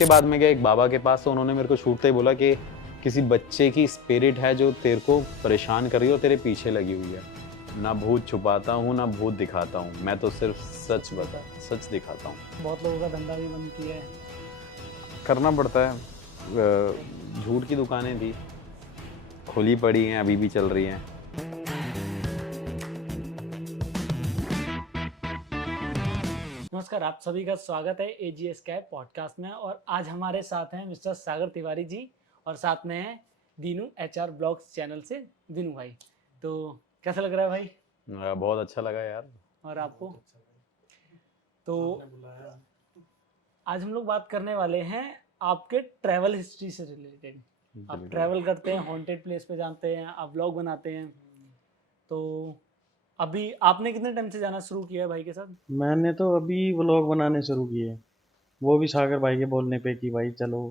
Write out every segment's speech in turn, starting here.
उसके बाद मैं गया एक बाबा के पास, तो उन्होंने मेरे को छूटते ही बोला कि किसी बच्चे की स्पिरिट है जो तेरे को परेशान कर रही है और तेरे पीछे लगी हुई है। ना भूत छुपाता हूँ ना भूत दिखाता हूँ, मैं तो सिर्फ सच दिखाता हूँ। बहुत लोगों का धंधा भी बंद किया है। करना पड़ता है, झूठ की दुकानें थी, खुली पड़ी हैं, अभी भी चल रही हैं। नमस्कार, आप सभी का स्वागत है AGS कैब पॉडकास्ट में। और आज हमारे साथ हैं मिस्टर सागर तिवारी जी और साथ में हैं दीनू HR ब्लॉग्स चैनल से दीनू भाई। तो कैसा लग रहा है भाई? बहुत अच्छा लगा यार। और आपको? तो आज हम लोग बात करने वाले हैं आपके ट्रैवल हिस्ट्री से रिलेटेड। आप ट्रैवल करते हैं, हॉन्टेड प्लेस पे जाते हैं, आप ब्लॉग बनाते हैं। तो अभी आपने कितने टाइम से जाना शुरू किया है भाई के साथ? मैंने तो अभी व्लॉग बनाने शुरू किए, वो भी सागर भाई के बोलने पे कि भाई चलो।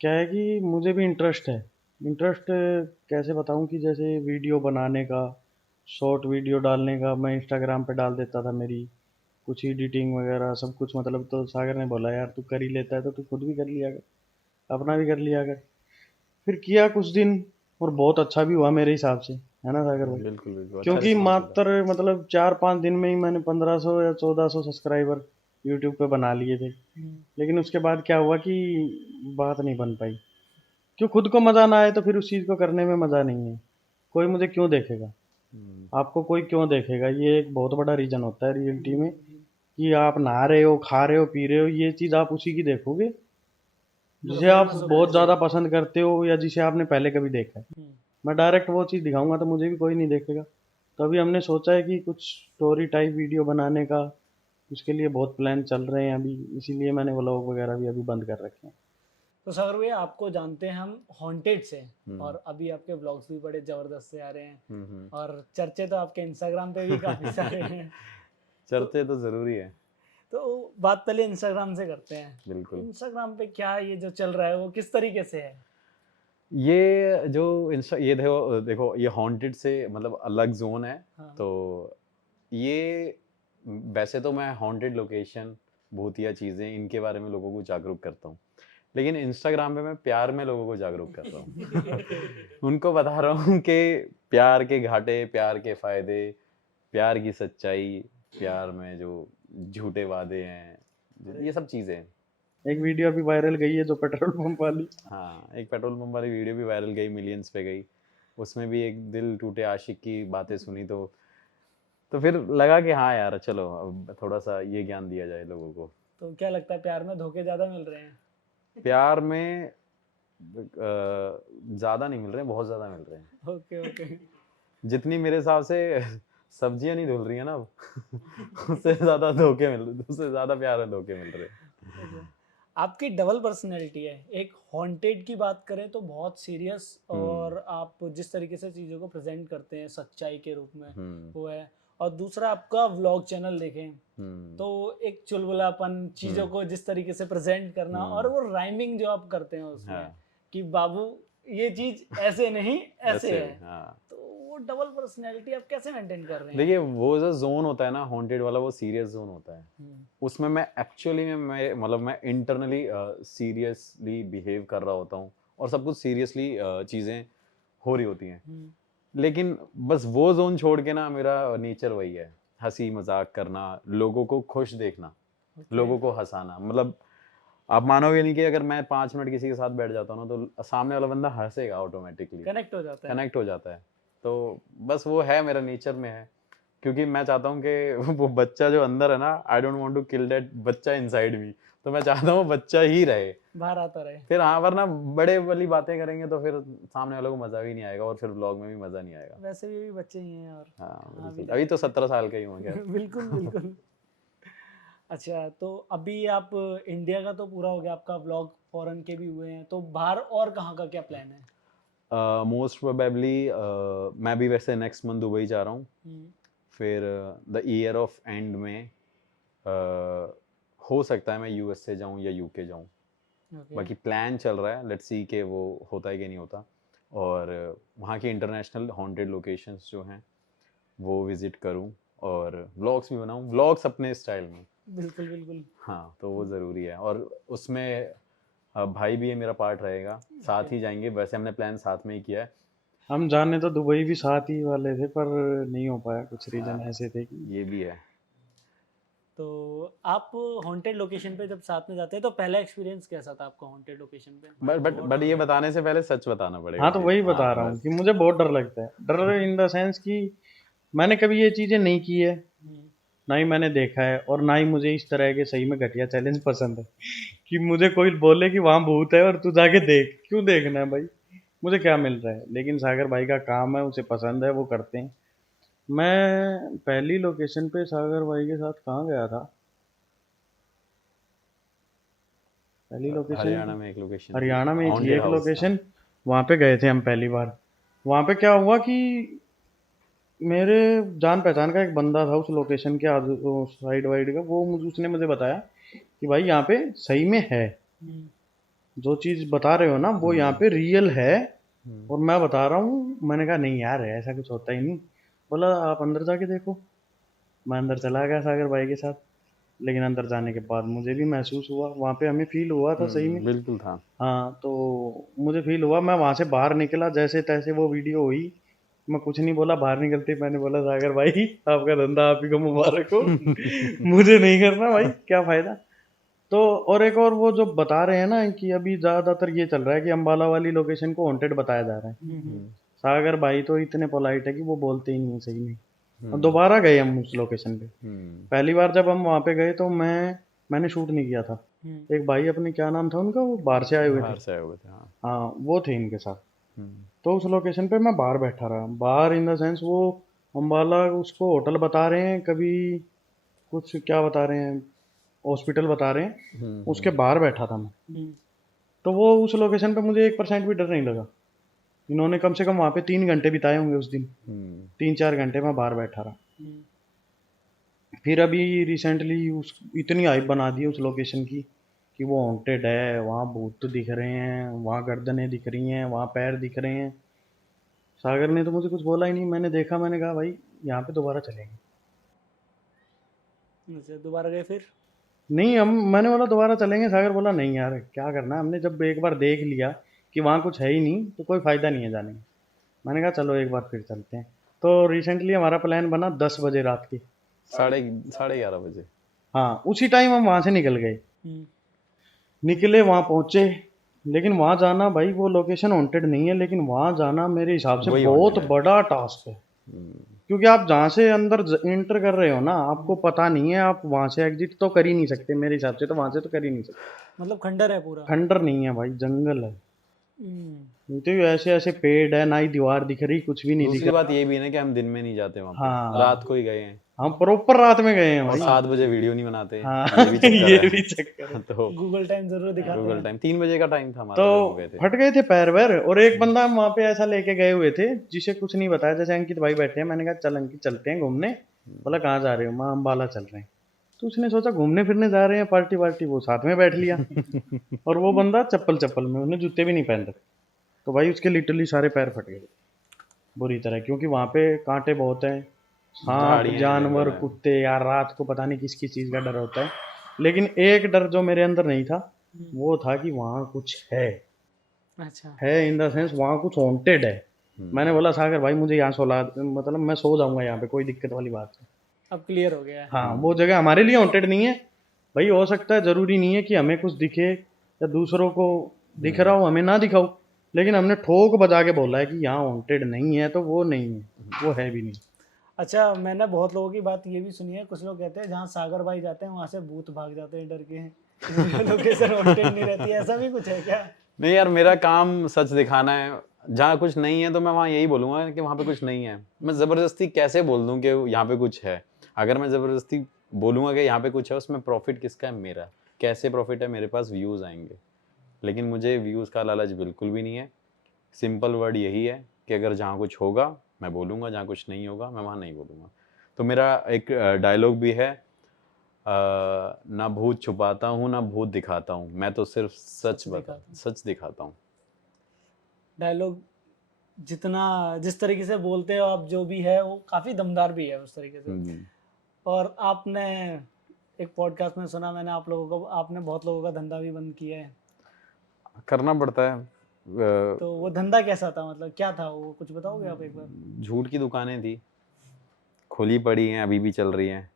क्या है कि मुझे भी इंटरेस्ट कैसे बताऊं कि जैसे वीडियो बनाने का, शॉर्ट वीडियो डालने का मैं इंस्टाग्राम पे डाल देता था, मेरी कुछ एडिटिंग वगैरह सब कुछ, मतलब तो सागर ने बोला यार तू कर ही लेता है तो तू खुद भी कर लिया कर, अपना भी कर लिया कर। फिर किया कुछ दिन और बहुत अच्छा भी हुआ मेरे हिसाब से, है ना सागर भाई? बिल्कुल बिल्कुल, अच्छा क्योंकि रिस्पॉन्स मिला। मात्र मतलब 4-5 दिन में ही मैंने 1500 या 1400 सब्सक्राइबर यूट्यूब पे बना लिए थे। लेकिन उसके बाद क्या हुआ कि बात नहीं बन पाई। क्यों? खुद को मज़ा ना आए तो फिर उस चीज़ को करने में मज़ा नहीं है। कोई मुझे क्यों देखेगा, आपको कोई क्यों देखेगा, ये एक बहुत बड़ा रीज़न होता है रियलिटी में। कि आप नहा रहे हो, खा रहे हो, पी रहे हो, ये चीज़ आप उसी की देखोगे जिसे आप बहुत ज़्यादा पसंद करते हो या जिसे आपने पहले कभी देखा है। मैं डायरेक्ट वो चीज़ दिखाऊंगा तो मुझे भी कोई नहीं देखेगा। तो अभी हमने सोचा है कि कुछ स्टोरी टाइप वीडियो बनाने का, उसके लिए बहुत प्लान चल रहे हैं अभी, इसीलिए मैंने व्लॉग वगैरह भी अभी बंद कर रखे हैं। तो सागर भैया, आपको जानते हैं हम हॉन्टेड से, और अभी आपके व्लॉग्स भी बड़े जबरदस्त से आ रहे हैं और चर्चे तो आपके इंस्टाग्राम पे भी काफी सारे हैं। चर्चे तो जरूरी है। तो बात पहले इंस्टाग्राम से करते हैं। बिल्कुल। इंस्टाग्राम पे क्या ये जो चल रहा है वो किस तरीके से है? ये जो ये देखो देखो, ये हॉन्टेड से मतलब अलग जोन है। हाँ। तो ये वैसे तो मैं हॉन्टेड लोकेशन, भूतिया चीज़ें, इनके बारे में लोगों को जागरूक करता हूँ, लेकिन इंस्टाग्राम पे मैं प्यार में लोगों को जागरूक कर रहा हूँ। उनको बता रहा हूँ कि प्यार के घाटे, प्यार के फायदे, प्यार की सच्चाई, प्यार में जो झूठे वादे हैं, ये सब चीज़ें। एक वीडियो अभी वायरल गई है जो पेट्रोल पंप वाली। हाँ, एक पेट्रोल पंप वाली वीडियो भी वायरल गई, मिलियंस पे गई। उसमें भी एक दिल टूटे आशिक की बातें सुनी, तो फिर लगा कि हाँ यार चलो अब थोड़ा सा ये ज्ञान दिया जाए लोगों को। तो क्या लगता है, प्यार में धोखे ज्यादा मिल रहे हैं? प्यार में ज़्यादा नहीं मिल रहे हैं, बहुत ज़्यादा मिल रहे हैं। ओके। जितनी मेरे हिसाब से सब्जियां नहीं धुल रही है ना उससे ज़्यादा प्यार में धोखे मिल रहे हैं। आपकी डबल पर्सनैलिटी है। एक हॉन्टेड की बात करें तो बहुत सीरियस, और आप जिस तरीके से चीज़ों को प्रेजेंट करते हैं सच्चाई के रूप में वो है। और दूसरा आपका व्लॉग चैनल देखें तो एक चुलबुलापन, चीज़ों को जिस तरीके से प्रेजेंट करना, और वो राइमिंग जो आप करते हैं उसमें कि बाबू ये चीज़ ऐसे नहीं ऐसे है। तो वो डबल पर्सनैलिटी आप कैसे मेंटेन कर रहे हैं? देखिए, वो जो जोन होता है ना हॉन्टेड वाला, वो सीरियस जोन होता है। उसमें मैं एक्चुअली में मैं इंटरनली सीरियसली बिहेव कर रहा होता हूँ और सब कुछ सीरियसली चीज़ें हो रही होती हैं। लेकिन बस वो जोन छोड़ के ना मेरा नेचर वही है, हंसी मजाक करना, लोगों को खुश देखना, लोगों को हंसाना। मतलब आप मानोगे नहीं कि अगर मैं 5 मिनट किसी के साथ बैठ जाता हूँ ना तो सामने वाला बंदा हंसेगा, ऑटोमेटिकली कनेक्ट हो जाता है। तो बस वो है, मेरा नेचर में है। क्योंकि मैं चाहता हूँ कि वो बच्चा जो अंदर है ना, I don't want to kill that बच्चा इनसाइड मी। तो मैं चाहता हूँ बच्चा ही रहे, बाहर आता रहे। फिर हाँ, वरना बड़े वाली बातें करेंगे तो फिर सामने वालों को मजा भी नहीं आएगा और फिर व्लॉग में भी मजा नहीं आएगा। वैसे भी बच्चे ही हैं। और हाँ बिल्कुल, अभी तो 17 साल का ही होंगे। बिल्कुल। अच्छा, तो अभी आप इंडिया का तो पूरा हो गया आपका व्लॉग, फॉरेन के भी हुए हैं, तो बाहर और कहाँ का क्या प्लान है? मोस्ट प्रोबेबली मैं भी वैसे नेक्स्ट मंथ दुबई जा रहा हूँ। फिर द ईयर ऑफ एंड में हो सकता है मैं यूएसए जाऊँ या यूके जाऊँ। बाकी प्लान चल रहा है, लेट्स सी कि वो होता है कि नहीं होता। और वहाँ की इंटरनेशनल हॉन्टेड लोकेशंस जो हैं वो विज़िट करूँ और व्लॉग्स भी बनाऊँ, व्लॉग्स अपने स्टाइल में। बिल्कुल बिल्कुल। हाँ, तो वो ज़रूरी है। और उसमें भाई भी है, मेरा पार्ट रहेगा, साथ ही जाएंगे। वैसे हमने प्लान साथ में ही किया है। हम जाने तो दुबई भी साथ ही वाले थे, पर नहीं हो पाया, कुछ रीजन हाँ, ऐसे थे कि ये भी है। तो आप हॉन्टेड लोकेशन पे जब साथ में जाते हैं तो पहला एक्सपीरियंस कैसा था आपका हॉन्टेड लोकेशन पे? बट ये बताने से पहले सच बताना पड़ेगा हाँ, तो कि वही हाँ बता रहा हूँ बस। कि मुझे बहुत डर लगता है। डर इन द सेंस कि मैंने कभी ये चीजें नहीं की है, ना ही मैंने देखा है, और ना ही मुझे इस तरह के सही में घटिया चैलेंज पसंद है कि मुझे कोई बोले कि वहां भूत है और तू जाके देख। क्यों देखना है भाई, मुझे क्या मिल रहा है? लेकिन सागर भाई का काम है, उसे पसंद है, वो करते हैं। मैं पहली लोकेशन पे सागर भाई के साथ कहाँ गया था? पहली लोकेशन हरियाणा में एक लोकेशन थी, हरियाणा में थी हॉन्टेड एक हाउस था। लोकेशन, वहां पे गए थे हम पहली बार। वहां पे क्या हुआ कि मेरे जान पहचान का एक बंदा था उस लोकेशन के आजू साइड वाइड का, वो उसने मुझे बताया कि भाई यहाँ पे सही में है, जो चीज बता रहे हो ना वो यहाँ पे रियल है। और मैं बता रहा हूँ, मैंने कहा नहीं यार, ऐसा कुछ होता ही नहीं। बोला आप अंदर जाके देखो। मैं अंदर चला गया सागर भाई के साथ, लेकिन अंदर जाने के बाद मुझे भी महसूस हुआ, वहाँ पे हमें फील हुआ था सही में। बिल्कुल था। हाँ, तो मुझे फील हुआ। मैं वहां से बाहर निकला, जैसे तैसे वो वीडियो हुई, मैं कुछ नहीं बोला। बाहर निकलते ही मैंने बोला सागर भाई आपका धंधा आप ही को मुबारक हो, मुझे नहीं करना भाई, क्या फायदा। तो और एक और वो जो बता रहे हैं ना कि अभी ज्यादातर ये चल रहा है कि अंबाला वाली लोकेशन को हॉन्टेड बताया जा रहा है। सागर भाई तो इतने पोलाइट है कि वो बोलते ही नहीं है सही में। और दोबारा गए हम उस लोकेशन पे। पहली बार जब हम वहां पे गए तो मैंने शूट नहीं किया था। एक भाई अपने, क्या नाम था उनका, वो बाहर से आए हुए थे। बाहर से आए हुए थे, हाँ। हाँ, वो थे इनके साथ। तो उस लोकेशन पे मैं बाहर बैठा रहा, बाहर इन द सेंस वो अम्बाला उसको होटल बता रहे हैं, कभी कुछ क्या बता रहे हैं, हॉस्पिटल बता रहे हैं, उसके बाहर बैठा था मैं। तो वो उस लोकेशन पे मुझे 1% भी डर नहीं लगा। इन्होंने कम से कम वहाँ पे 3 घंटे बिताए होंगे उस दिन, 3-4 घंटे मैं बाहर बैठा रहा। फिर अभी रिसेंटली उस इतनी हाइप बना दी उस लोकेशन की कि वो हॉन्टेड है, वहाँ भूत दिख रहे हैं, वहाँ गर्दनें दिख रही हैं, वहाँ पैर दिख रहे हैं। सागर ने तो मुझे कुछ बोला ही नहीं, मैंने देखा, मैंने कहा भाई यहाँ पे दोबारा चलेंगे। अच्छा, दोबारा गए फिर? नहीं, हम मैंने बोला दोबारा चलेंगे, सागर बोला नहीं यार क्या करना है, हमने जब एक बार देख लिया कि वहाँ कुछ है ही नहीं तो कोई फ़ायदा नहीं है जाने में। मैंने कहा चलो एक बार फिर चलते हैं। तो रिसेंटली हमारा प्लान बना 10 बजे रात की, साढ़े 11:30 बजे। हाँ उसी टाइम हम वहाँ से निकल गए। निकले, वहाँ पहुँचे, लेकिन वहाँ जाना भाई, वो लोकेशन हॉन्टेड नहीं है, लेकिन वहाँ जाना मेरे हिसाब से वही बहुत haunted है। बड़ा टास्क है। क्योंकि आप जहाँ से अंदर एंटर कर रहे हो ना, आपको पता नहीं है, आप वहाँ से एग्जिट तो कर ही नहीं सकते। मेरे हिसाब से तो वहाँ से तो कर ही नहीं सकते। मतलब खंडर है पूरा? खंडर नहीं है भाई, जंगल है। हम्म। तो ऐसे ऐसे पेड़ है, ना ही दीवार दिख रही, कुछ भी नहीं दिख दूसरी बात रहा। ये भी है ना कि हम दिन में नहीं जाते वहाँ पे, हाँ, रात को ही गए हैं। हम प्रॉपर रात में गए हैं और भाई। 7 बजे वीडियो नहीं बनाते, हाँ ये भी चक्कर ये है। भी चक्कर है। तो गूगल टाइम जरूर दिखाते गूगल हैं। टाइम 3 बजे का टाइम था तो हमारा जब हम गए थे। फट गए थे पैर वैर। और एक बंदा हम वहाँ पे ऐसा लेके गए हुए थे जिसे कुछ नहीं बताया, जैसे अंकित भाई बैठे हैं, मैंने कहा चल अंकित चलते हैं घूमने। बोला कहाँ जा रहे हो? मैं अम्बाला चल रहे हैं। तो उसने सोचा घूमने फिरने जा रहे हैं, पार्टी वार्टी, वो साथ में बैठ लिया। और वो बंदा चप्पल में, उन्हें जूते भी नहीं पहन रखे। तो भाई उसके लिटरली सारे पैर फट गए बुरी तरह, क्योंकि वहाँ पे कांटे बहुत हैं, सांप, झाड़ियाँ हैं, जानवर, जंगल है। कुत्ते, यार रात को पता नहीं किस किस चीज़ का डर होता है। लेकिन एक डर जो मेरे अंदर नहीं था, वो था कि वहाँ कुछ अच्छा। है इन द सेंस वहाँ कुछ हॉन्टेड है। मैंने बोला सागर भाई मुझे यहाँ सोला, मतलब मैं सो जाऊंगा यहाँ पे, कोई दिक्कत वाली बात नहीं। अब क्लियर हो गया है। हाँ, वो जगह हमारे लिए हॉन्टेड नहीं है भाई। हो सकता है, जरूरी नहीं है कि हमें कुछ दिखे या दूसरों को दिख रहा हो, हमें ना दिखाओ, लेकिन हमने ठोक बजा के बोला है कि यहाँ हॉन्टेड नहीं है, तो वो नहीं है, वो है भी नहीं। अच्छा, मैंने बहुत लोगों की बात ये भी सुनी है, कुछ लोग कहते हैं जहाँ सागर भाई जाते हैं वहां से भूत भाग जाते हैं डर के, इसलिए लोकेशन हॉन्टेड नहीं रहती है। ऐसा भी कुछ है क्या? नहीं यार, मेरा काम सच दिखाना है। जहाँ कुछ नहीं है तो मैं वहाँ यही बोलूंगा कि वहाँ पे कुछ नहीं है। मैं जबरदस्ती कैसे बोल दूं कि यहाँ पे कुछ है? अगर मैं जबरदस्ती बोलूंगा कि यहाँ पे कुछ है, उसमें प्रॉफिट किसका है? मेरा। कैसे प्रॉफिट है? मेरे पास व्यूज आएंगे। लेकिन मुझे व्यूज का लालच बिल्कुल भी नहीं है। सिंपल वर्ड यही है कि अगर जहाँ कुछ होगा मैं बोलूँगा, जहाँ कुछ नहीं होगा मैं वहाँ नहीं बोलूँगा। तो मेरा एक डायलॉग भी है, ना भूत छुपाता हूँ ना भूत दिखाता हूँ, मैं तो सिर्फ सच दिखाता हूँ। डायलॉग जितना जिस तरीके से बोलते हो आप, जो भी है वो काफी दमदार भी है उस तरीके से। और आपने एक पॉडकास्ट में सुना मैंने आप लोगों को, आपने बहुत लोगों का धंधा भी बंद किया है, करना पड़ता है। तो वो धंधा कैसा था, मतलब क्या था वो, कुछ बताओगे आप एक बार? झूठ की दुकानें थी, खुली पड़ी हैं, अभी भी चल रही हैं,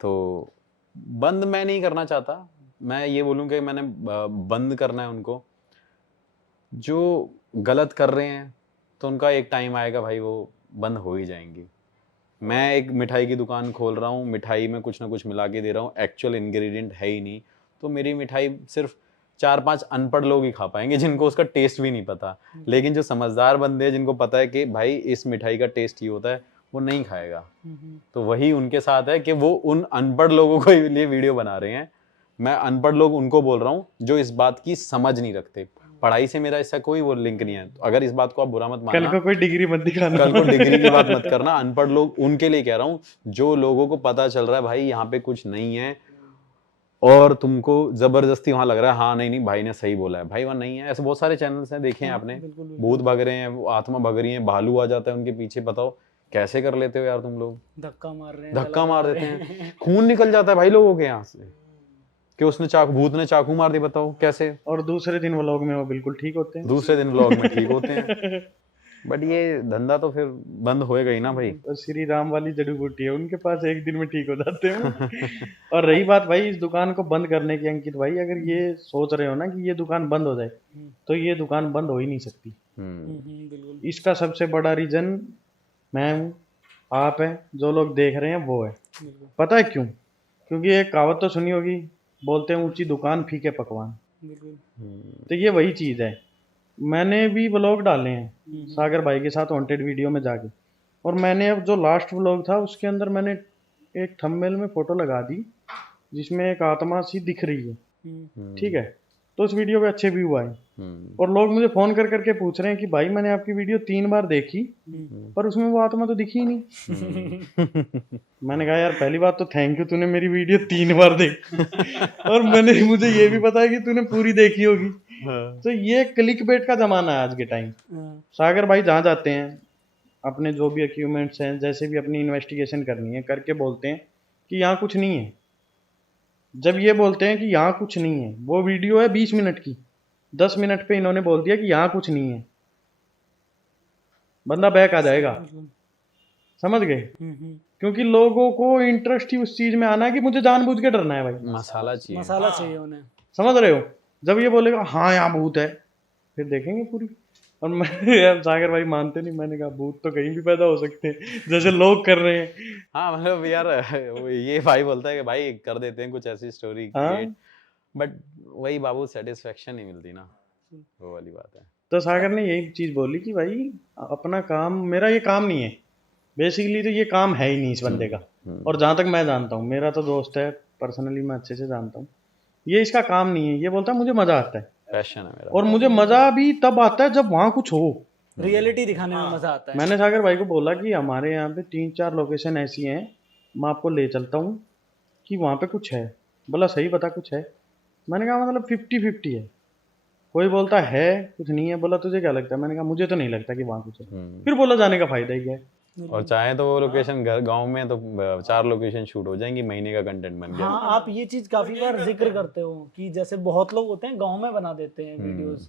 तो बंद मैं नहीं करना चाहता। मैं ये बोलूँ कि मैंने बंद करना है उनको जो गलत कर रहे हैं, तो उनका एक टाइम आएगा भाई, वो बंद हो ही जाएंगी। मैं एक मिठाई की दुकान खोल रहा हूँ, मिठाई में कुछ ना कुछ मिला के दे रहा हूँ, एक्चुअल इंग्रेडिएंट है ही नहीं, तो मेरी मिठाई सिर्फ 4-5 अनपढ़ लोग ही खा पाएंगे जिनको उसका टेस्ट भी नहीं पता। लेकिन जो समझदार बंदे हैं जिनको पता है कि भाई इस मिठाई का टेस्ट ये होता है, वो नहीं खाएगा। तो वही उनके साथ है कि वो उन अनपढ़ लोगों को लिए वीडियो बना रहे हैं। मैं अनपढ़ लोग उनको बोल रहा हूँ जो इस बात की समझ नहीं रखते। पढ़ाई से मेरा इसका कोई वो लिंक नहीं है, तो अगर इस बात को आप बुरा मत कल मानना, को कोई डिग्री मत दिखाना। कल को डिग्री की बात मत करना। अनपढ़ लोग उनके लिए कह रहा हूँ जो लोगों को पता चल रहा है भाई यहाँ पे कुछ नहीं है, और तुमको जबरदस्ती वहां लग रहा है हाँ नहीं भाई ने सही बोला है, भाई वहां नहीं है। ऐसे बहुत सारे चैनल्स हैं, देखे हैं आपने, भूत भग रहे हैं, आत्मा भग रही है, भालू आ जाता है उनके पीछे। बताओ कैसे कर लेते हो यार तुम लोग, धक्का मार रहे हैं, धक्का मार देते हैं, खून निकल जाता है भाई लोगों के यहाँ से कि उसने भूत ने चाकू मार दी। बताओ कैसे, और दूसरे दिन व्लॉग में वो बिल्कुल ठीक होते हैं। दूसरे दिन व्लॉग में ठीक होते हैं। बट ये धंधा तो फिर बंद होएगा ही ना भाई। और श्री राम वाली जड़ी बूटी है उनके पास, एक दिन में ठीक हो जाते हैं। और रही बात भाई इस दुकान को बंद करने की, अंकित भाई अगर ये सोच रहे हो ना कि ये दुकान बंद हो जाए, तो ये दुकान बंद हो ही नहीं सकती। बिल्कुल। इसका सबसे बड़ा रीजन मैं हूँ, आप है, जो लोग देख रहे हैं वो है। पता है क्यों? क्योंकि एक कहावत तो सुनी होगी, बोलते हैं ऊंची दुकान फीके पकवान। तो ये वही चीज है। मैंने भी व्लॉग डाले हैं सागर भाई के साथ वांटेड वीडियो में जाके, और मैंने अब जो लास्ट व्लॉग था उसके अंदर मैंने एक थंबनेल में फोटो लगा दी जिसमें एक आत्मा सी दिख रही है, ठीक है, तो उस वीडियो पे अच्छे व्यू आए। और लोग मुझे फोन कर करके पूछ रहे हैं कि भाई मैंने आपकी वीडियो 3 बार देखी पर उसमें वो आत्मा तो दिखी ही नहीं। मैंने कहा यार पहली बात तो थैंक यू, तूने मेरी वीडियो 3 बार देखी और मुझे ये भी पता है कि तूने पूरी देखी होगी। तो ये क्लिक बेट का जमाना है आज के टाइम। सागर भाई जहाँ जाते हैं, अपने जो भी इक्विपमेंट्स हैं, जैसे भी अपनी इन्वेस्टिगेशन करनी है करके बोलते हैं कि यहाँ कुछ नहीं है। जब ये बोलते हैं कि यहाँ कुछ नहीं है, वो वीडियो है 20 मिनट की, 10 मिनट पे इन्होंने बोल दिया कि यहाँ कुछ नहीं है, बंदा बैक आ जाएगा। समझ गए? क्योंकि लोगों को इंटरेस्ट ही उस चीज में आना है कि मुझे जानबूझ के डरना है भाई, मसाला चाहिए, मसाला चाहिए उन्हें। समझ रहे हो? जब ये बोलेगा हाँ यहाँ भूत है, फिर देखेंगे पूरी। और मैं यार सागर भाई मानते नहीं, मैंने कहा भूत तो कहीं भी पैदा हो सकते हैं जैसे लोग कर रहे हैं। हाँ मतलब यार ये भाई बोलता है कि भाई कर देते हैं कुछ ऐसी स्टोरी क्रिएट, बट वही बाबू सेटिस्फेक्शन नहीं मिलती ना, वो वाली बात है। तो सागर ने यही चीज बोली कि भाई अपना काम, मेरा ये काम नहीं है बेसिकली, तो ये काम है ही नहीं इस बंदे का। और जहां तक मैं जानता हूँ, मेरा तो दोस्त है, पर्सनली मैं अच्छे से जानता हूँ, ये इसका काम नहीं है। ये बोलता है मुझे मजा आता है, पैशन है मेरा, और मुझे मजा भी तब आता है जब वहां कुछ हो, रियलिटी दिखाने में मजा आता है। मैंने सागर भाई को बोला कि हमारे यहाँ पे 3-4 लोकेशन ऐसी हैं, मैं आपको ले चलता हूँ कि वहाँ पे कुछ है। बोला सही बता कुछ है? मैंने कहा मतलब 50-50 है, कोई बोलता है कुछ नहीं है। बोला तुझे क्या लगता है? मैंने कहा मुझे तो नहीं लगता कि वहाँ कुछ है। फिर बोला जाने का फायदा ही क्या है? और चाहे तो वो लोकेशन घर गांव में तो 4 लोकेशन शूट हो जाएंगी, महीने का कंटेंट बन गया। हाँ, आप ये चीज काफी बार जिक्र करते हो कि जैसे बहुत लोग होते हैं गांव में बना देते हैं वीडियोस,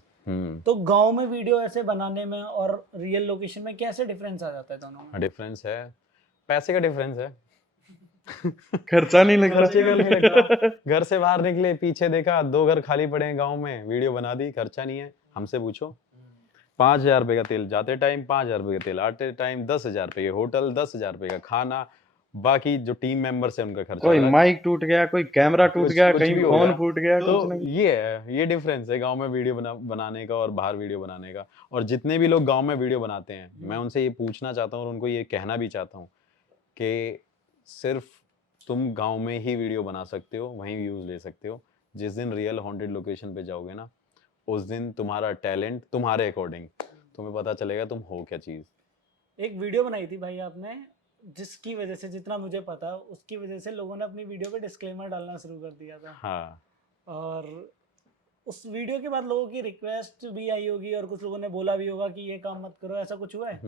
तो गांव में वीडियो ऐसे बनाने में और रियल लोकेशन में कैसे डिफरेंस आ जाता है दोनों में? डिफरेंस है, पैसे का डिफरेंस है। खर्चा नहीं लगता। घर से बाहर निकले, पीछे देखा 2 घर खाली पड़े हैं गांव में, वीडियो बना दी, खर्चा नहीं है। हमसे पूछो 5,000 रुपए का तेल जाते टाइम, 5,000 रुपए का तेल आते टाइम, 10,000 रुपए का होटल, 10,000 रुपए का खाना, बाकी जो टीम मेंबर्स है उनका खर्चा। कोई माइक टूट गया, कोई कैमरा टूट गया, कुछ कहीं भी हो फोन गया। फूट गया, तो कुछ नहीं। ये है, ये डिफरेंस है गांव में वीडियो बनाने का और बाहर वीडियो बनाने का। और जितने भी लोग गांव में वीडियो बनाते हैं, मैं उनसे ये पूछना चाहता हूँ और उनको ये कहना भी चाहता हूँ कि सिर्फ तुम गांव में ही वीडियो बना सकते हो, वहीं व्यूज ले सकते हो। जिस दिन रियल हॉन्टेड लोकेशन पे जाओगे ना, उस दिन तुम्हारा टैलेंट तुम्हारे अकॉर्डिंग, तुम्हें पता चलेगा तुम हो क्या चीज। एक वीडियो बनाई थी भाई आपने, जिसकी वजह से, जितना मुझे पता, उसकी वजह से लोगों ने अपनी वीडियो पे डिस्क्लेमर डालना शुरू कर दिया था। हाँ, और उस वीडियो के बाद लोगों की रिक्वेस्ट भी आई होगी और कुछ लोगों ने बोला भी होगा कि ये काम मत करो, ऐसा कुछ हुआ है?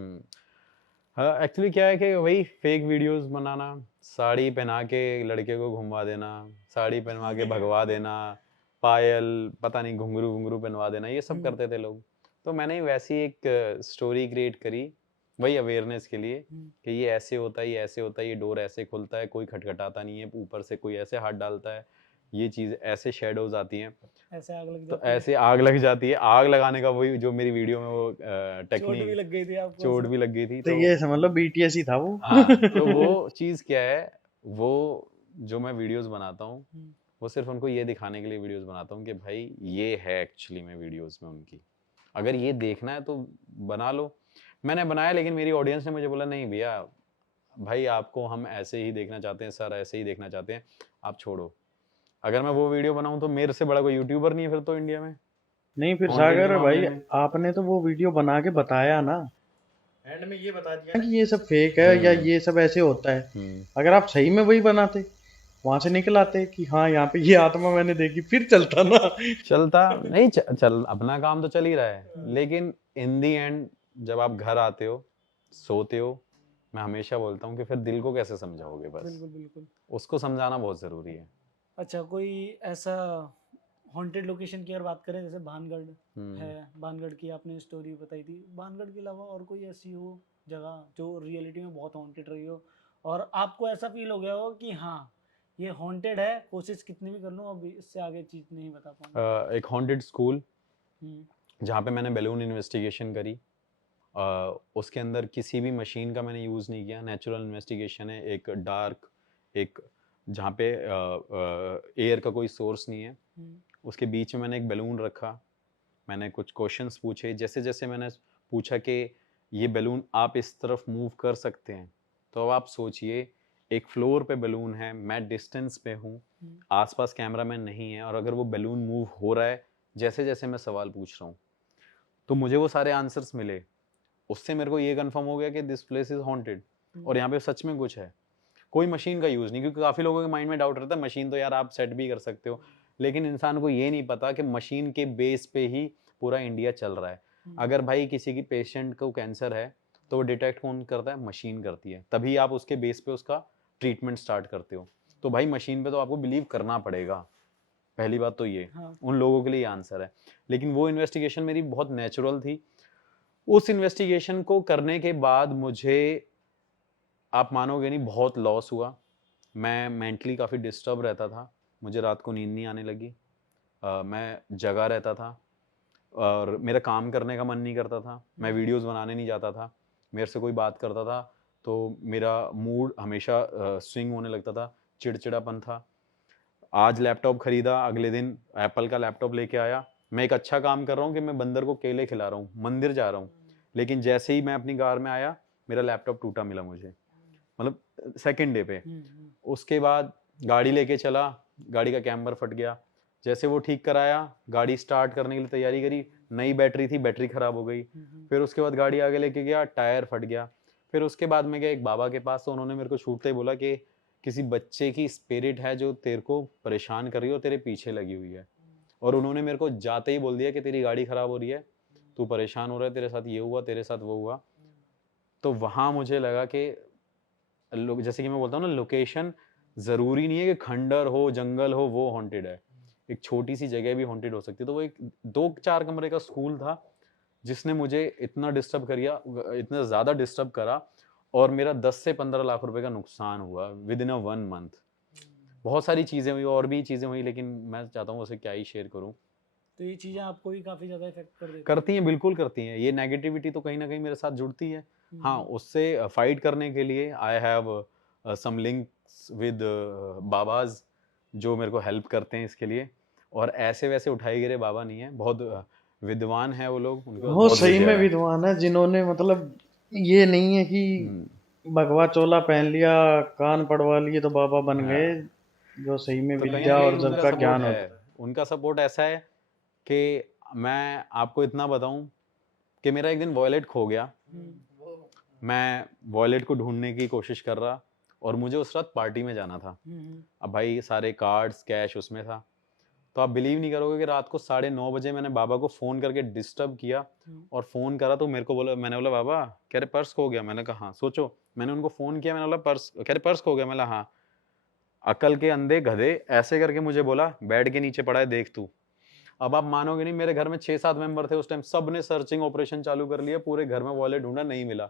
हाँ एक्चुअली क्या है कि वही फेक वीडियोस बनाना, साड़ी पहना के लड़के को घुमा देना, साड़ी पहनवा के भगवा देना, पायल पता नहीं घुंघरू घुंघरू पहनवा देना, ये सब करते थे लोग। तो मैंने वैसी एक स्टोरी क्रिएट करी, वही अवेयरनेस के लिए कि ये ऐसे होता है, ये ऐसे होता है, ये डोर ऐसे खुलता है, कोई खटखटाता नहीं है, ऊपर से कोई ऐसे हाथ डालता है, ये चीज ऐसे शेडोज आती हैं, ऐसे आग लग तो जाती है। ऐसे आग लग जाती है। आग लगाने का वही जो मेरी वीडियो में वो चोट भी टेक्निक, लग गई थी आपको? चोट भी लग गई थी। तो ये समझ लो BTS ही था वो। हाँ, तो वो चीज क्या है, वो जो मैं वीडियोस बनाता हूँ वो सिर्फ उनको ये दिखाने के लिए वीडियोस बनाता हूँ कि भाई ये है एक्चुअली में वीडियोस में उनकी, अगर ये देखना है तो बना लो। मैंने बनाया, लेकिन मेरी ऑडियंस ने मुझे बोला नहीं भैया, भाई आपको हम ऐसे ही देखना चाहते हैं सर, ऐसे ही देखना चाहते हैं, आप छोड़ो। अगर मैं वो वीडियो बनाऊं तो मेरे से बड़ा कोई यूट्यूबर नहीं है फिर तो इंडिया में। नहीं फिर Content के सागर भाई मामले में। आपने तो वो वीडियो बना के बताया ना, एंड में ये बता दिया कि ये सब फेक है या ये सब ऐसे होता है। अगर आप सही में वही बनाते, वहां से निकल आते कि हाँ यहाँ पे ये आत्मा मैंने देखी, फिर चलता ना। चलता नहीं, चल अपना काम तो चल ही रहा है, लेकिन इन दी एंड जब आप घर आते हो, सोते हो, मैं हमेशा बोलता हूँ कि फिर दिल को कैसे समझाओगे, बस बिल्कुल बिल्कुल। उसको समझाना बहुत जरूरी है। अच्छा, कोई ऐसा हॉन्टेड लोकेशन की अगर बात करें, जैसे भानगढ़ है, भानगढ़ की आपने स्टोरी बताई थी, भानगढ़ के अलावा और कोई ऐसी हो जगह जो रियलिटी में बहुत हॉन्टेड रही हो और आपको ऐसा फील हो गया हो कि हाँ ये हॉन्टेड है, कोशिश कितनी भी कर लूँ अब इससे आगे चीज नहीं बता पाऊंगा? एक हॉन्टेड स्कूल जहाँ पे मैंने बैलून इन्वेस्टिगेशन करी, उसके अंदर किसी भी मशीन का मैंने यूज़ नहीं किया, नेचुरल इन्वेस्टिगेशन है, एक डार्क, एक जहाँ पे एयर का कोई सोर्स नहीं है, उसके बीच में मैंने एक बैलून रखा, मैंने कुछ क्वेश्चंस पूछे, जैसे जैसे मैंने पूछा कि ये बैलून आप इस तरफ मूव कर सकते हैं, तो अब आप सोचिए एक फ्लोर पे बैलून है, मैं डिस्टेंस पे हूँ, आसपास कैमरामैन नहीं है, और अगर वो बैलून मूव हो रहा है जैसे जैसे मैं सवाल पूछ रहा हूँ, तो मुझे वो सारे आंसर्स मिले, उससे मेरे को ये कंफर्म हो गया कि दिस प्लेस इज हॉन्टेड और यहाँ पे सच में कुछ है। कोई मशीन का यूज़ नहीं, क्योंकि काफ़ी लोगों के माइंड में डाउट रहता है मशीन तो यार आप सेट भी कर सकते हो, लेकिन इंसान को ये नहीं पता कि मशीन के बेस पे ही पूरा इंडिया चल रहा है। अगर भाई किसी की पेशेंट को कैंसर है तो वो डिटेक्ट कौन करता है? मशीन करती है, तभी आप उसके बेस पे उसका ट्रीटमेंट स्टार्ट करते हो। तो भाई मशीन पे तो आपको बिलीव करना पड़ेगा, पहली बात तो ये। उन लोगों के लिए आंसर है। लेकिन वो इन्वेस्टिगेशन मेरी बहुत नेचुरल थी। उस इन्वेस्टिगेशन को करने के बाद मुझे, आप मानोगे नहीं, बहुत लॉस हुआ। मैं मेंटली काफ़ी डिस्टर्ब रहता था, मुझे रात को नींद नहीं आने लगी, मैं जगा रहता था और मेरा काम करने का मन नहीं करता था, मैं वीडियोस बनाने नहीं जाता था, मेरे से कोई बात करता था तो मेरा मूड हमेशा स्विंग होने लगता था, चिड़चिड़ापन था। आज लैपटॉप खरीदा, अगले दिन एप्पल का लैपटॉप लेके आया, मैं एक अच्छा काम कर रहा हूँ कि मैं बंदर को केले खिला रहा हूँ, मंदिर जा रहा हूँ, लेकिन जैसे ही मैं अपनी कार में आया मेरा लैपटॉप टूटा मिला मुझे, मतलब सेकंड डे पे। उसके बाद गाड़ी लेके चला, गाड़ी का कैम्बर फट गया, जैसे वो ठीक कराया, गाड़ी स्टार्ट करने के लिए तैयारी करी, नई बैटरी थी, बैटरी खराब हो गई। फिर उसके बाद गाड़ी आगे लेके गया, टायर फट गया। फिर उसके बाद मैं गया एक बाबा के पास, तो उन्होंने मेरे को छूटते ही बोला कि किसी बच्चे की स्पिरिट है जो तेरे को परेशान कर रही है और तेरे पीछे लगी हुई है। और उन्होंने मेरे को जाते ही बोल दिया कि तेरी गाड़ी खराब हो रही है, तू परेशान हो रहा है, तेरे साथ ये हुआ, तेरे साथ वो हुआ। तो वहाँ मुझे लगा कि जैसे कि मैं बोलता हूँ ना, लोकेशन जरूरी नहीं है कि खंडर हो, जंगल हो, वो हॉन्टेड है। एक छोटी सी जगह भी हॉन्टेड हो सकती है। तो वो एक 2-4 कमरे का स्कूल था जिसने मुझे इतना डिस्टर्ब करिया, इतना ज्यादा डिस्टर्ब करा, और मेरा 10 से 15 लाख रुपए का नुकसान हुआ विद इन अ 1 मंथ। बहुत सारी चीजें हुई, और भी चीजें हुई, लेकिन मैं चाहता हूँ उसे क्या ही शेयर करूँ। तो ये चीजें आपको भी काफी ज्यादा इफेक्ट कर देती करती हैं, बिल्कुल करती हैं। ये नेगेटिविटी तो कहीं ना कहीं मेरे साथ जुड़ती है। हाँ, उससे फाइट करने के लिए I have some links with बाबाज जो मेरे को हेल्प करते हैं इसके लिए। और ऐसे वैसे उठाए गिरे बाबा नहीं है, बहुत विद्वान है वो लोग, उनके पास वो बहुत सही विद्या में है। विद्वान है, जिन्होंने मतलब ये नहीं है कि भगवा चोला पहन लिया, कान पड़वा लिए तो बाबा बन गए। जो सही में तो कहीं विद्या ना और कहीं जब उनका का सपोर्ट ज्ञान है, होता है। उनका सपोर्ट ऐसा है कि मैं आपको इतना बताऊं कि मेरा एक दिन वॉलेट खो गया। मैं वॉलेट को ढूंढने की कोशिश कर रहा, और मुझे उस रात पार्टी में जाना था। अब भाई सारे कार्ड्स कैश उसमें था, तो आप बिलीव नहीं करोगे कि रात को 9:30 बजे मैंने बाबा को फोन करके डिस्टर्ब किया, और फोन करा तो मेरे को बोला, मैंने बोला बाबा, कह रहे पर्स खो गया। मैंने कहा हाँ। सोचो, मैंने उनको फोन किया, मैंने बोला पर्स, कह रहे पर्स खो गया। मैंने हाँ। अकल के अंधे गधे ऐसे करके मुझे बोला बेड के नीचे पड़ा है, देख तू। अब आप मानोगे नहीं, मेरे घर में 6-7 मेंबर थे उस टाइम, सब ने सर्चिंग ऑपरेशन चालू कर लिया, पूरे घर में वॉलेट ढूंढा, नहीं मिला।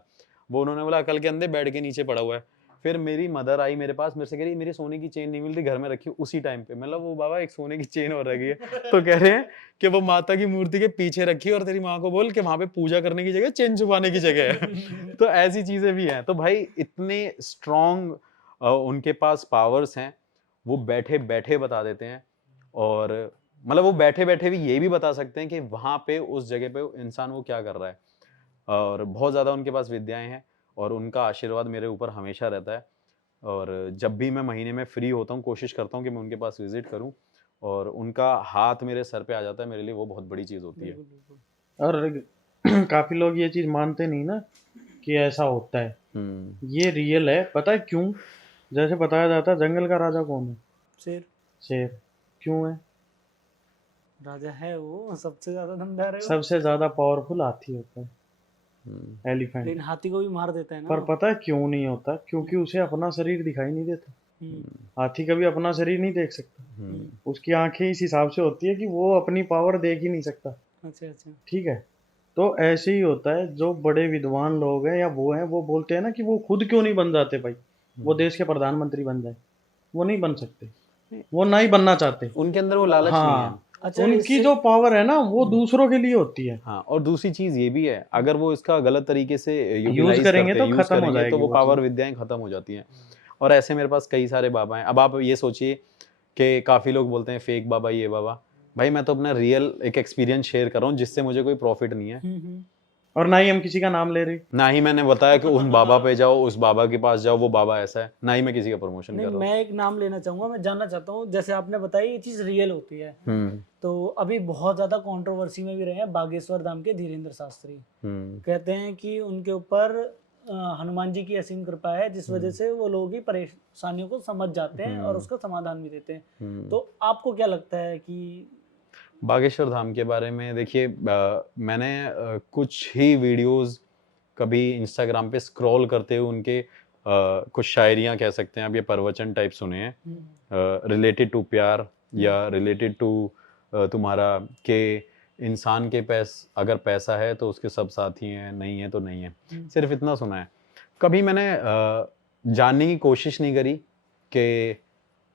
वो उन्होंने बोला अकल के अंधे बेड के नीचे पड़ा हुआ है। फिर मेरी मदर आई मेरे पास, मेरे से कह रही मेरी सोने की चेन नहीं मिलती, घर में रखी उसी टाइम पे। मतलब वो बाबा एक सोने की चेन और रह गई है। तो कह रहे हैं कि वो माता की मूर्ति के पीछे रखी है और तेरी माँ को बोल कि वहां पे पूजा करने की जगह चेन छुपाने की जगह है। तो ऐसी चीजें भी हैं। तो भाई इतने स्ट्रॉन्ग उनके पास पावर्स हैं, वो बैठे बैठे बता देते हैं। और मतलब वो बैठे बैठे भी ये भी बता सकते हैं कि वहां पे उस जगह पे इंसान वो क्या कर रहा है। और बहुत ज्यादा उनके पास विद्याएं हैं, और उनका आशीर्वाद मेरे ऊपर हमेशा रहता है। और जब भी मैं महीने में फ्री होता हूँ, कोशिश करता हूँ कि मैं उनके पास विजिट करूँ, और उनका हाथ मेरे सर पे आ जाता है, मेरे लिए वो बहुत बड़ी चीज होती है। और काफी लोग ये चीज मानते नहीं ना कि ऐसा होता है। ये रियल है। पता है क्यों? जैसे बताया जाता है जंगल का राजा कौन है? शेर। शेर। क्यों है? राजा है वो, सबसे ज्यादा दमदार है वो। सबसे ज्यादा पावरफुल हाथी होता है, एलिफेंट। लेकिन हाथी को भी मार देता है ना पर वो। पता है क्यों नहीं होता? क्योंकि उसे अपना शरीर दिखाई नहीं देता। हाथी कभी अपना शरीर नहीं देख सकता। उसकी आंखें इस हिसाब से होती है कि वो अपनी पावर देख ही नहीं सकता। अच्छा अच्छा। ठीक है। तो ऐसे ही होता है, जो बड़े विद्वान लोग हैं या वो हैं, वो बोलते हैं ना कि वो खुद क्यों नहीं बन जाते भाई, वो देश के प्रधानमंत्री बन जाए। वो नहीं बन सकते, वो ना ही बनना चाहते। उनके अंदर वो लालच नहीं है। अच्छा, उनकी जो पावर है ना वो दूसरों के लिए होती है। हाँ, और दूसरी चीज ये भी है, अगर वो इसका गलत तरीके से यूज करेंगे तो खत्म हो जाएगी तो वो वो पावर चीज। विद्याएं खत्म हो जाती हैं। और ऐसे मेरे पास कई सारे बाबा हैं। अब आप ये सोचिए कि काफी लोग बोलते हैं फेक बाबा, ये बाबा। भाई मैं तो अपना रियल एक एक्सपीरियंस शेयर कर रहा हूँ, जिससे मुझे कोई प्रॉफिट नहीं है। और ना ही हम किसी का नाम ले रहे, ना ही मैंने बताया कि उन बाबा पे जाओ, उस बाबा के पास जाओ, वो बाबा ऐसा है। ना ही मैं किसी का प्रमोशन कर रहा हूँ। मैं एक नाम लेना चाहूंगा। मैं जानना चाहता हूँ, जैसे आपने बताया ये चीज रियल होती है, तो अभी बहुत ज्यादा कंट्रोवर्सी में भी रहे हैं बागेश्वर धाम के धीरेन्द्र शास्त्री। कहते हैं कि उनके ऊपर हनुमान जी की असीम कृपा है, जिस वजह से वो लोग ही परेशानियों को समझ जाते हैं और उसका समाधान भी देते हैं। तो आपको क्या लगता है कि बागेश्वर धाम के बारे में? देखिए, मैंने कुछ ही वीडियोस कभी इंस्टाग्राम पे स्क्रॉल करते हुए उनके कुछ शायरियाँ कह सकते हैं आप, ये प्रवचन टाइप सुने हैं, रिलेटेड टू प्यार या रिलेटेड टू तुम्हारा कि इंसान के अगर पैसा है तो उसके सब साथी हैं, नहीं है तो नहीं है। सिर्फ इतना सुना है। कभी मैंने जानने की कोशिश नहीं करी कि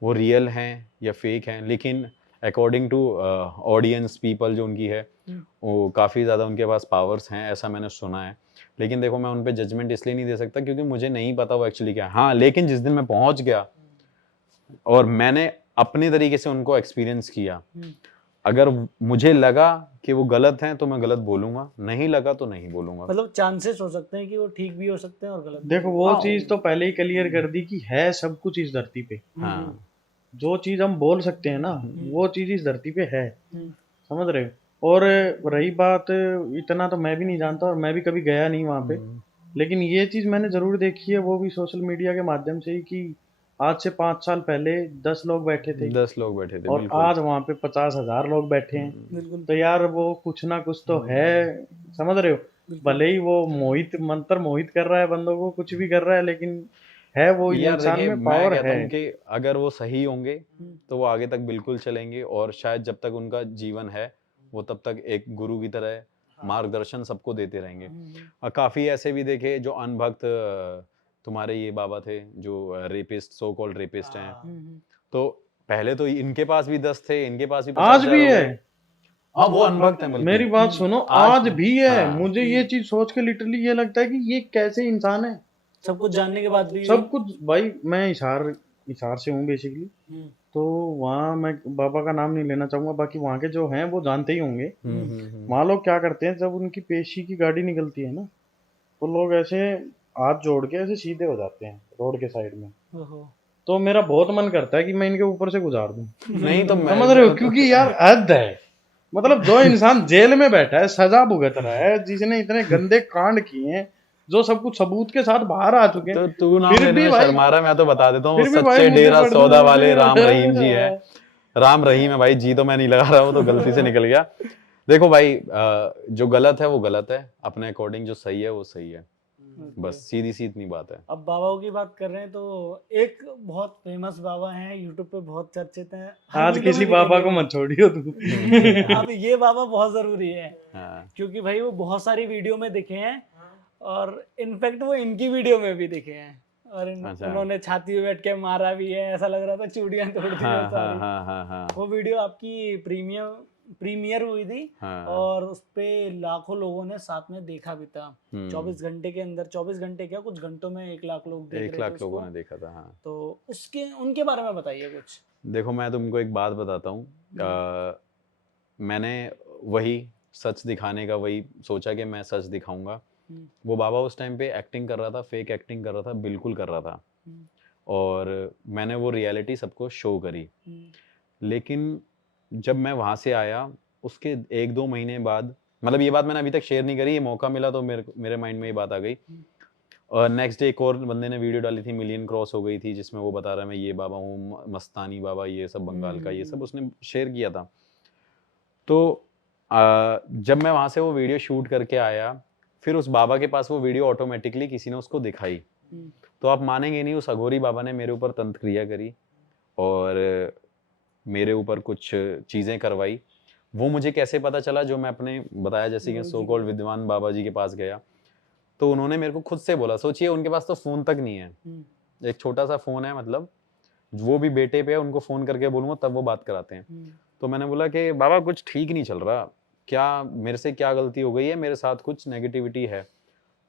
वो रियल हैं या फेक हैं, लेकिन अकॉर्डिंग टू ऑडियंस पीपल जो उनकी है, वो काफ़ी ज़्यादा उनके पास पावर्स हैं, ऐसा मैंने सुना है। लेकिन देखो, मैं उन पे जजमेंट इसलिए नहीं दे सकता क्योंकि मुझे नहीं पता वो एक्चुअली क्या है। हाँ, लेकिन जिस दिन मैं पहुंच गया और मैंने अपने तरीके से उनको एक्सपीरियंस किया, अगर मुझे लगा कि वो गलत हैं तो मैं गलत बोलूंगा, नहीं लगा तो नहीं बोलूंगा। मतलब चांसेस हो सकते हैं कि वो ठीक भी हो सकते हैं और गलत भी। देखो वो चीज तो पहले ही क्लियर कर दी कि है सब कुछ इस धरती पे। हाँ, जो चीज हम बोल सकते हैं ना वो चीज इस धरती पे है, समझ रहे हो। और रही बात, इतना तो मैं भी नहीं जानता और मैं भी कभी गया नहीं वहां पे, लेकिन ये चीज मैंने जरूर देखी है, वो भी सोशल मीडिया के माध्यम से ही, कि आज से 5 साल पहले 10 लोग बैठे थे, 10 लोग बैठे थे, और आज वहां पे 50,000 लोग बैठे हैं। तो यार वो कुछ ना कुछ तो है, समझ रहे हो। भले ही वो मंत्र मोहित कर रहा है बंदों को, कुछ भी कर रहा है, लेकिन है वो इंसान में पावर है। मैं कि अगर वो सही होंगे तो वो आगे तक बिल्कुल चलेंगे, और शायद जब तक उनका जीवन है वो तब तक एक गुरु की तरह मार्गदर्शन सबको देते रहेंगे। और काफी ऐसे भी देखे जो अनभक्त तुम्हारे ये बाबा थे जो रेपिस्ट, सो कॉल्ड रेपिस्ट हैं। तो पहले तो इनके पास भी 10 थे, इनके पास भी 50,000 आज भी है। हाँ, वो अनभक्त है। मेरी बात सुनो, आज भी है। हाँ। मुझे ये चीज सोच के लिटरली ये लगता है कि ये कैसे इंसान है, सब कुछ जानने के बाद भी। सब कुछ। भाई मैं हिसार से हूँ बेसिकली, तो वहाँ मैं बाबा का नाम नहीं लेना चाहूंगा, बाकी वहाँ के जो हैं वो जानते ही होंगे। वहाँ लोग क्या करते हैं, जब उनकी पेशी की गाड़ी निकलती है ना, तो लोग ऐसे हाथ जोड़ के ऐसे सीधे हो जाते हैं रोड के साइड में। तो मेरा बहुत मन करता है कि मैं इनके ऊपर से गुजार दूं। नहीं तो समझ रहे हो, क्योंकि यार हद है। मतलब जो इंसान जेल में बैठा है, सजा भुगत रहा है, जिसने इतने गंदे कांड किए हैं, जो सब कुछ सबूत के साथ बाहर आ चुके हैं, तो तू नाम फिर लेने भी में भाई, शर्मा रहा है। मैं तो बता देता हूँ, फिर भी भाई सच्चे मुझे डेरा बड़ा सौदा दुख वाले है। राम रहीम जी है। राम रहीम है भाई, जी तो मैं नहीं लगा रहा हूँ, तो गलती से निकल गया। देखो भाई, जो गलत है वो गलत है, अपने अकॉर्डिंग जो सही है वो सही है, बस सीधी सी इतनी बात है। अब बाबाओं की बात कर रहे हैं तो एक बहुत फेमस बाबा हैं, यूट्यूब पे बहुत चर्चित हैं, हर आज वीडियो किसी में बाबा दिखेंगे को मत छोड़ियो तू। अब ये बाबा बहुत जरूरी है, हाँ, क्योंकि भाई वो बहुत सारी वीडियो में दिखे हैं, और इनफैक्ट वो इनकी वीडियो में भी दिखे हैं, और अच्छा। उन्होंने छाती पे बैठ के मारा भी है, ऐसा लग रहा था चूड़ियां तोड़ दी हाँ हैं हाँ सारी। हाँ हाँ हाँ वो वीडियो आपकी प्रीमियर हुई थी, हाँ। और उस पे लाखों लोगों ने साथ में देखा भी था। हम्म। 24 घंटे के अंदर, 24 घंटे क्या, कुछ घंटों में 1 लाख लोग देख 1 रहे थे लाख लोगों उसको। ने देखा था, हाँ। तो उसके उनके बारे में बताइए कुछ। देखो मैं तुमको एक बात बताता हूँ, मैंने वही सच दिखाने का वही सोचा कि मैं सच दिखाऊंगा। वो बाबा उस टाइम पे एक्टिंग कर रहा था, फेक एक्टिंग कर रहा था, बिल्कुल कर रहा था, और मैंने वो रियलिटी सबको शो करी। लेकिन जब मैं वहाँ से आया, उसके 1-2 महीने बाद, मतलब ये बात मैंने अभी तक शेयर नहीं करी, ये मौका मिला तो मेरे माइंड में ये बात आ गई। और नेक्स्ट डे एक और बंदे ने वीडियो डाली थी, मिलियन क्रॉस हो गई थी, जिसमें वो बता रहा है मैं ये बाबा हूँ, मस्तानी बाबा, ये सब बंगाल का, ये सब उसने शेयर किया था। तो जब मैं वहाँ से वो वीडियो शूट करके आया, फिर उस बाबा के पास वो वीडियो ऑटोमेटिकली किसी ने उसको दिखाई, तो आप मानेंगे नहीं, उस अघोरी बाबा ने मेरे ऊपर तंत्र क्रिया करी और मेरे ऊपर कुछ चीज़ें करवाई। वो मुझे कैसे पता चला, जो मैं अपने बताया जैसे कि सो कॉल्ड विद्वान बाबा जी के पास गया, तो उन्होंने मेरे को खुद से बोला, सोचिए उनके पास तो फ़ोन तक नहीं है, एक छोटा सा फ़ोन है, मतलब वो भी बेटे पे है, उनको फ़ोन करके बोलूँगा तब वो बात कराते हैं। तो मैंने बोला कि बाबा कुछ ठीक नहीं चल रहा, क्या मेरे से क्या गलती हो गई है, मेरे साथ कुछ नेगेटिविटी है।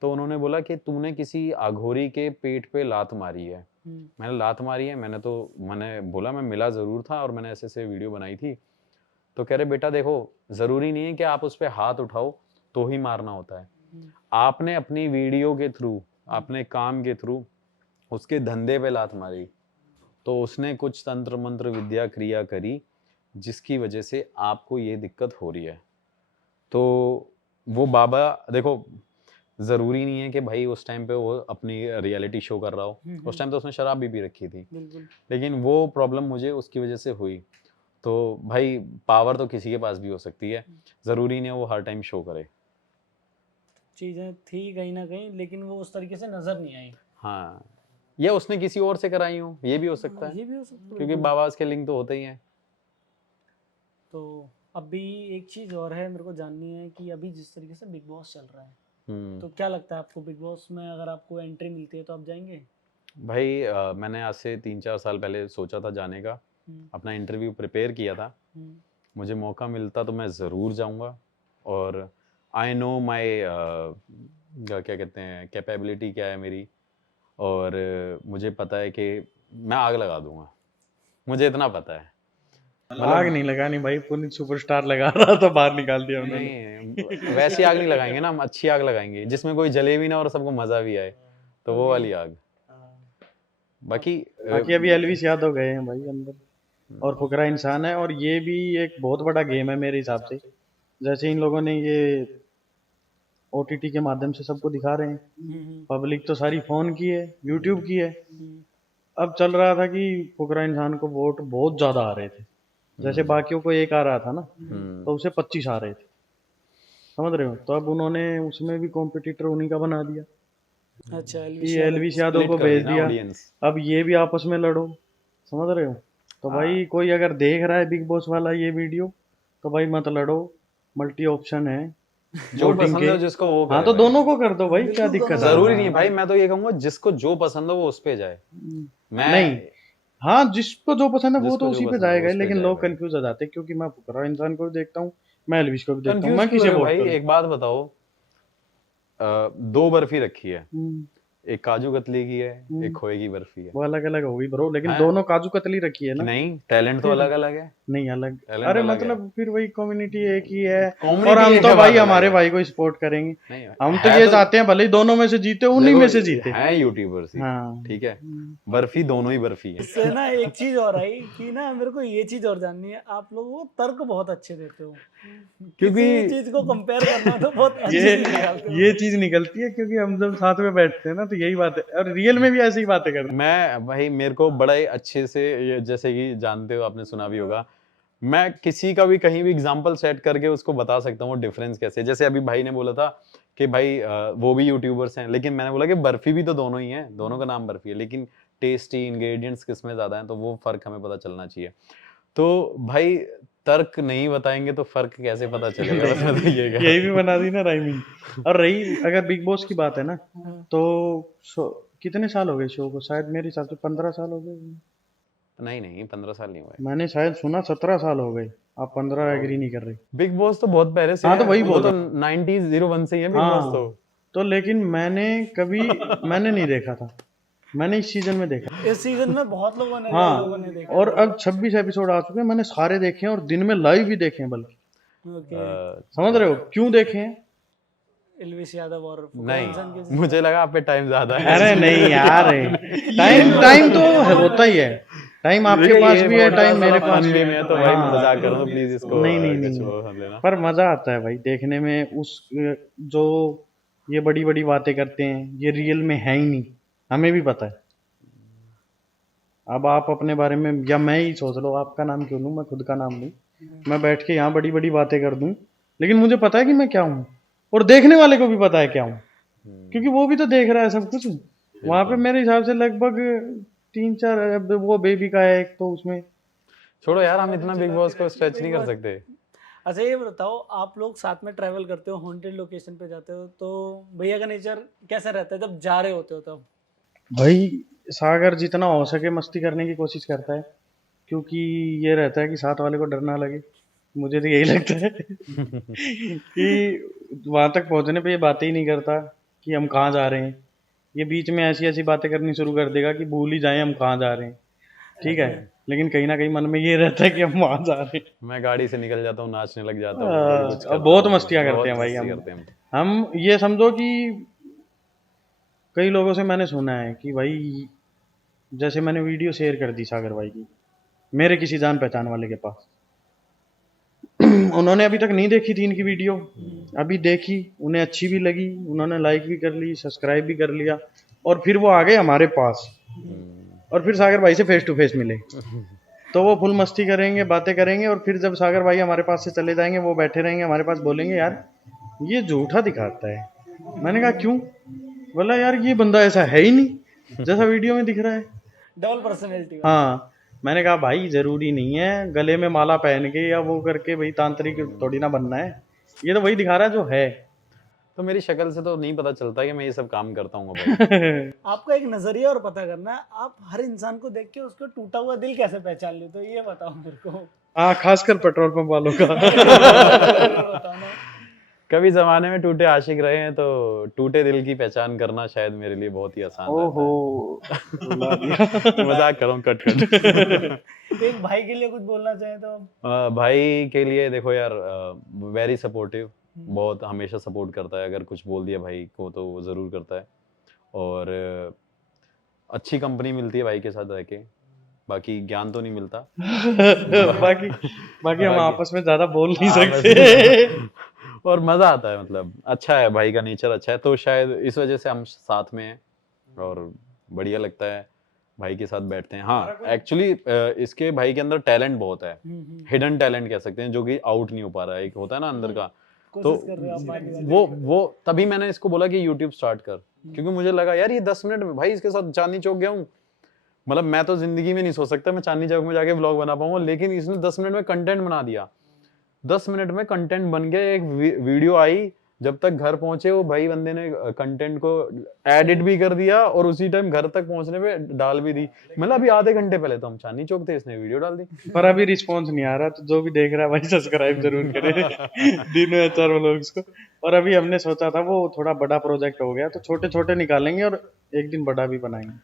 तो उन्होंने बोला कि तूने किसी अघोरी के पेट पे लात मारी है। मैंने लात मारी है, मैंने बोला मैं मिला ज़रूर था और मैंने ऐसे वीडियो बनाई थी। तो कह रहे बेटा देखो, ज़रूरी नहीं है कि आप उस पर हाथ उठाओ तो ही मारना होता है, आपने अपनी वीडियो के थ्रू, अपने काम के थ्रू उसके धंधे पे लात मारी, तो उसने कुछ तंत्र मंत्र विद्या क्रिया करी जिसकी वजह से आपको ये दिक्कत हो रही है। तो वो बाबा देखो, ज़रूरी नहीं है कि भाई उस टाइम पे वो अपनी रियलिटी शो कर रहा हो, उस टाइम तो उसने शराब भी पी रखी थी, लेकिन वो प्रॉब्लम मुझे उसकी वजह से हुई। तो भाई पावर तो किसी के पास भी हो सकती है, ज़रूरी नहीं है वो हर टाइम शो करे। चीजें थी कहीं ना कहीं, लेकिन वो उस तरीके से नजर नहीं आई। हाँ, या उसने किसी और से कराई हो, ये भी हो सकता है, ये भी हो सकता है, क्योंकि बाबा के लिंक तो होते ही हैं। तो अभी एक चीज और है, मेरे को जाननी है कि अभी जिस तरीके से बिग बॉस चल रहा है, तो क्या लगता है आपको, बिग बॉस में अगर आपको एंट्री मिलती है तो आप जाएंगे? भाई मैंने आज से 3-4 साल पहले सोचा था जाने का, अपना इंटरव्यू प्रिपेयर किया था, मुझे मौका मिलता तो मैं ज़रूर जाऊंगा। और आई नो माई क्या कहते हैं, कैपेबिलिटी क्या है मेरी, और मुझे पता है कि मैं आग लगा दूंगा, मुझे इतना पता है। आग नहीं लगानी भाई, पुनीत सुपरस्टार लगा रहा था, बाहर निकाल दिया उन्होंने। नहीं, वैसी आग नहीं लगाएंगे ना हम, अच्छी आग लगाएंगे जिसमें कोई जले भी ना और सबको मजा भी आए, तो वो वाली आग। बाकी अभी एलविस यादव गए हैं भाई अंदर, और फुकरा इंसान है, और ये भी एक बहुत बड़ा गेम है मेरे हिसाब से। जैसे इन लोगों ने ये ओटीटी के माध्यम से सबको दिखा रहे हैं, पब्लिक तो सारी फोन की है, यूट्यूब की है। अब चल रहा था कि फुकरा इंसान को वोट बहुत ज्यादा आ रहे थे, जैसे बाकियों को 1 आ रहा था ना, तो उसे 25 आ रहे थे, समझ रहे हो? तो अब उन्होंने उसमें भी कॉम्पिटिटर उन्हीं का बना दिया। अच्छा, ये एलविस यादव को भेज दिया, अब ये भी आपस में लड़ो, समझ रहे हो? तो भाई कोई अगर देख रहा है बिग बॉस वाला ये वीडियो, तो भाई मत लड़ो, मल्टी ऑप्शन है, जो पसंद है जिसको वो करे। हाँ तो दोनों को कर दो भाई, क्या दिक्कत है? जरूरी नहीं है भाई, मैं तो ये कहूंगा जिसको जो पसंद हो वो उस पे जाए। मैं नहीं, हाँ जिसको जो पसंद है वो जिसको तो जो उसी पे पसंद है, जाएगा, उस पे लेकिन जाए लोग भाई। कंफ्यूज हो जाते हैं, क्योंकि मैं फुकरा इंसान को भी देखता हूँ, मैं एलविस को भी देखता हूँ, कंफ्यूज मैं किसे क्यों है वोट भाई? करूँ? एक बात बताओ, 2 बर्फी रखी है, एक काजू कतली की है, एक खोए की बर्फी है, वो अलग अलग होगी ब्रो, लेकिन हैं? दोनों काजू कतली रखी है ना। नहीं, टैलेंट तो अलग अलग है। नहीं अलग, Talent अरे अलग मतलब फिर वही कम्युनिटी एक ही है, Community और हम एक तो है, भाई बात अलग हमारे है। भाई को सपोर्ट करेंगे, नहीं, हम तो है ये चाहते हैं भले ही दोनों में से जीते, उन्हीं देखो, में से जीते। हैं यूट्यूबर्स ही, हाँ। ठीक है, बर्फी दोनों ही बर्फी है। इससे ना एक चीज और आई कि ना, मेरे को ये चीज और जाननी है, आप लोगों को तर्क बहुत अच्छे देते हो, क्योंकि किसी चीज को कंपेयर करना तो बहुत अच्छी ये चीज निकालते हो। ये चीज निकलती है, क्योंकि हम जब साथ में बैठते हैं ना, तो यही बात है, और रियल में भी ऐसी ही बातें करते हैं। मैं भाई मेरे को बड़ा ही अच्छे से ये जैसे कि जानते हो, आपने सुना भी होगा, मैं किसी का भी कहीं भी एग्जांपल सेट करके उसको बता सकता हूँ वो डिफरेंस कैसे है। जैसे अभी भाई ने बोला था कि भाई वो भी यूट्यूबर्स हैं, लेकिन मैंने बोला कि बर्फी भी तो दोनों ही हैं, दोनों का नाम बर्फी है, लेकिन टेस्टी इंग्रेडिएंट्स किसमें ज्यादा हैं, तो वो फर्क हमें पता चलना चाहिए। तो भाई तर्क नहीं बताएंगे तो फर्क कैसे पता चलेगा, बस बताइएगा। यही भी बना दी ना राइमिंग। और रही अगर बिग बॉस की बात है ना, तो कितने साल हो गए शो को? शायद मेरे हिसाब से 15 साल हो गए। नहीं 15 साल नहीं हुए। मैंने शायद सुना 17 साल हो गए। आप 15 एग्री नहीं कर रहे। बिग बॉस तो बहुत पहले से हाँ, है, तो वही वो बोल तो रहा 90s 01 से ही है बिग बॉस हाँ, तो। तो लेकिन मैंने नहीं देखा था, मैंने इस सीजन में देखा। इस सीजन में बहुत लोगों ने हाँ, देखा। और अब 26 एपिसोड आ चुके हैं, मैंने सारे देखे हैं और दिन में लाइव भी देखे हैं, बल्कि ओके, समझ रहे हो क्यों देखे हैं? एल्विश यादव और फुकरा नहीं, इंसान के मुझे लगा आप पे टाइम ज्यादा है। अरे नहीं यार, टाइम तो होता ही है, टाइम आपके पास भी है, टाइम मेरे पास भी है, तो भाई हाँ। मजाक कर रहा हूँ, प्लीज इसको नहीं, वो लेना। पर मजा आता है भाई देखने में। उस जो ये बड़ी बड़ी बातें करते हैं, ये रियल में है ही नहीं, हमें भी पता है। अब आप अपने बारे में, या मैं ही सोच लो, आपका नाम क्यों लूं, मैं खुद का नाम लूं, मैं बैठ के यहाँ बड़ी बड़ी बातें कर दूं, लेकिन मुझे पता है कि मैं क्या हूँ, और देखने वाले को भी पता है क्या हूँ, क्योंकि वो भी तो देख रहा है सब कुछ। वहां पे मेरे हिसाब से लगभग 3-4 वो बेबी का है एक, तो उसमें छोड़ो यार, हम इतना बिग बॉस को स्ट्रेच नहीं कर सकते। अच्छा ये बताओ, आप लोग साथ में ट्रैवल करते हो, हॉन्टेड लोकेशन पे जाते हो, तो भैया का नेचर कैसा रहता है जब जा रहे होते हो तब? भाई सागर जितना हो सके मस्ती करने की कोशिश करता है, क्योंकि ये रहता है कि साथ वाले को डर ना लगे। मुझे तो यही लगता है कि वहां तक पहुंचने पे ये बातें ही नहीं करता कि हम कहाँ जा रहे हैं। ये बीच में ऐसी ऐसी बातें करनी शुरू कर देगा कि भूल ही जाए हम कहाँ जा रहे हैं, ठीक है, लेकिन कहीं ना कहीं मन में ये रहता है कि हम वहां जा रहे हैं। मैं गाड़ी से निकल जाता हूँ, नाचने लग जाता हूँ, कुछ अब बहुत मस्तियां करते बहुत हैं भाई मस्ती हम। करते हैं। हम ये समझो कि कई लोगों से मैंने सुना है कि भाई, जैसे मैंने वीडियो शेयर कर दी सागर भाई की मेरे किसी जान पहचान वाले के पास, उन्होंने अभी तक नहीं देखी थी इनकी वीडियो, अभी देखी, उन्हें अच्छी भी लगी, उन्होंने लाइक भी कर ली, सब्सक्राइब भी कर लिया, और फिर वो आ गए हमारे पास, और फिर सागर भाई से फेस टू फेस मिले। तो वो फुल मस्ती करेंगे, बातें करेंगे, और फिर जब सागर भाई हमारे पास से चले जाएंगे, वो बैठे रहेंगे हमारे पास, बोलेंगे यार ये झूठा दिखाता है। मैंने कहा क्यों? बोला यार ये बंदा ऐसा है ही नहीं जैसा वीडियो में दिख रहा है। Double personality. हाँ, मैंने कहा भाई जरूरी नहीं है गले में माला पहन के या वो करके भाई तांत्रिक थोड़ी ना बनना है, ये तो वही दिखा रहा है जो है। तो मेरी शक्ल से तो नहीं पता चलता कि मैं ये सब काम करता हूँ भाई। आपका एक नजरिया और पता करना है, आप हर इंसान को देख के उसको टूटा हुआ दिल कैसे पहचान लेते हो, ये बताओ मेरे को। हाँ, खासकर पेट्रोल पंप वालों का। बताना। कभी जमाने में टूटे आशिक रहे हैं, तो टूटे दिल की पहचान करना शायद मेरे लिए बहुत ही आसान ओहो, मजाक कर रहा हूँ, कट। एक भाई के लिए कुछ बोलना चाहे तो? भाई के लिए देखो यार, वेरी सपोर्टिव, बहुत हमेशा सपोर्ट करता है। अगर कुछ बोल दिया भाई को तो वो जरूर करता है, और अच्छी कंपनी मिलती है भाई के साथ रह के, बाकी ज्ञान तो नहीं मिलता। बाकी हम आपस में ज्यादा बोल नहीं सकते। और मजा आता है, मतलब अच्छा है, भाई का नेचर अच्छा है, तो शायद इस वजह से हम साथ में हैं और बढ़िया लगता है भाई के साथ बैठते हैं। हाँ, एक्चुअली इसके भाई के अंदर टैलेंट बहुत है, हिडन टैलेंट कह सकते हैं, जो कि आउट नहीं हो पा रहा है, एक होता है ना अंदर का। तो वो तभी मैंने इसको बोला कि YouTube स्टार्ट कर, क्योंकि मुझे लगा यार ये 10 मिनट में, भाई इसके साथ चांदनी चौक गया हूँ, मतलब मैं तो जिंदगी में नहीं सोच सकता मैं चांदनी चौक में जाके व्लॉग बना पाऊंगा, लेकिन इसने 10 मिनट में कंटेंट बना दिया। 10 मिनट में कंटेंट बन गया, एक वीडियो आई, जब तक घर पहुंचे वो भाई बंदे ने कंटेंट को एडिट भी कर दिया और उसी टाइम घर तक पहुंचने पे डाल भी दी। मतलब अभी आधे घंटे पहले तो हम चांदनी चौक थे, इसने वीडियो डाल दी। पर अभी रिस्पांस नहीं आ रहा, तो जो भी देख रहा है भाई सब्सक्राइब जरूर करे दिनों HR व्लॉग्स को। और अभी हमने सोचा था वो थोड़ा बड़ा प्रोजेक्ट हो गया, तो छोटे छोटे निकालेंगे और एक दिन बड़ा भी बनाएंगे।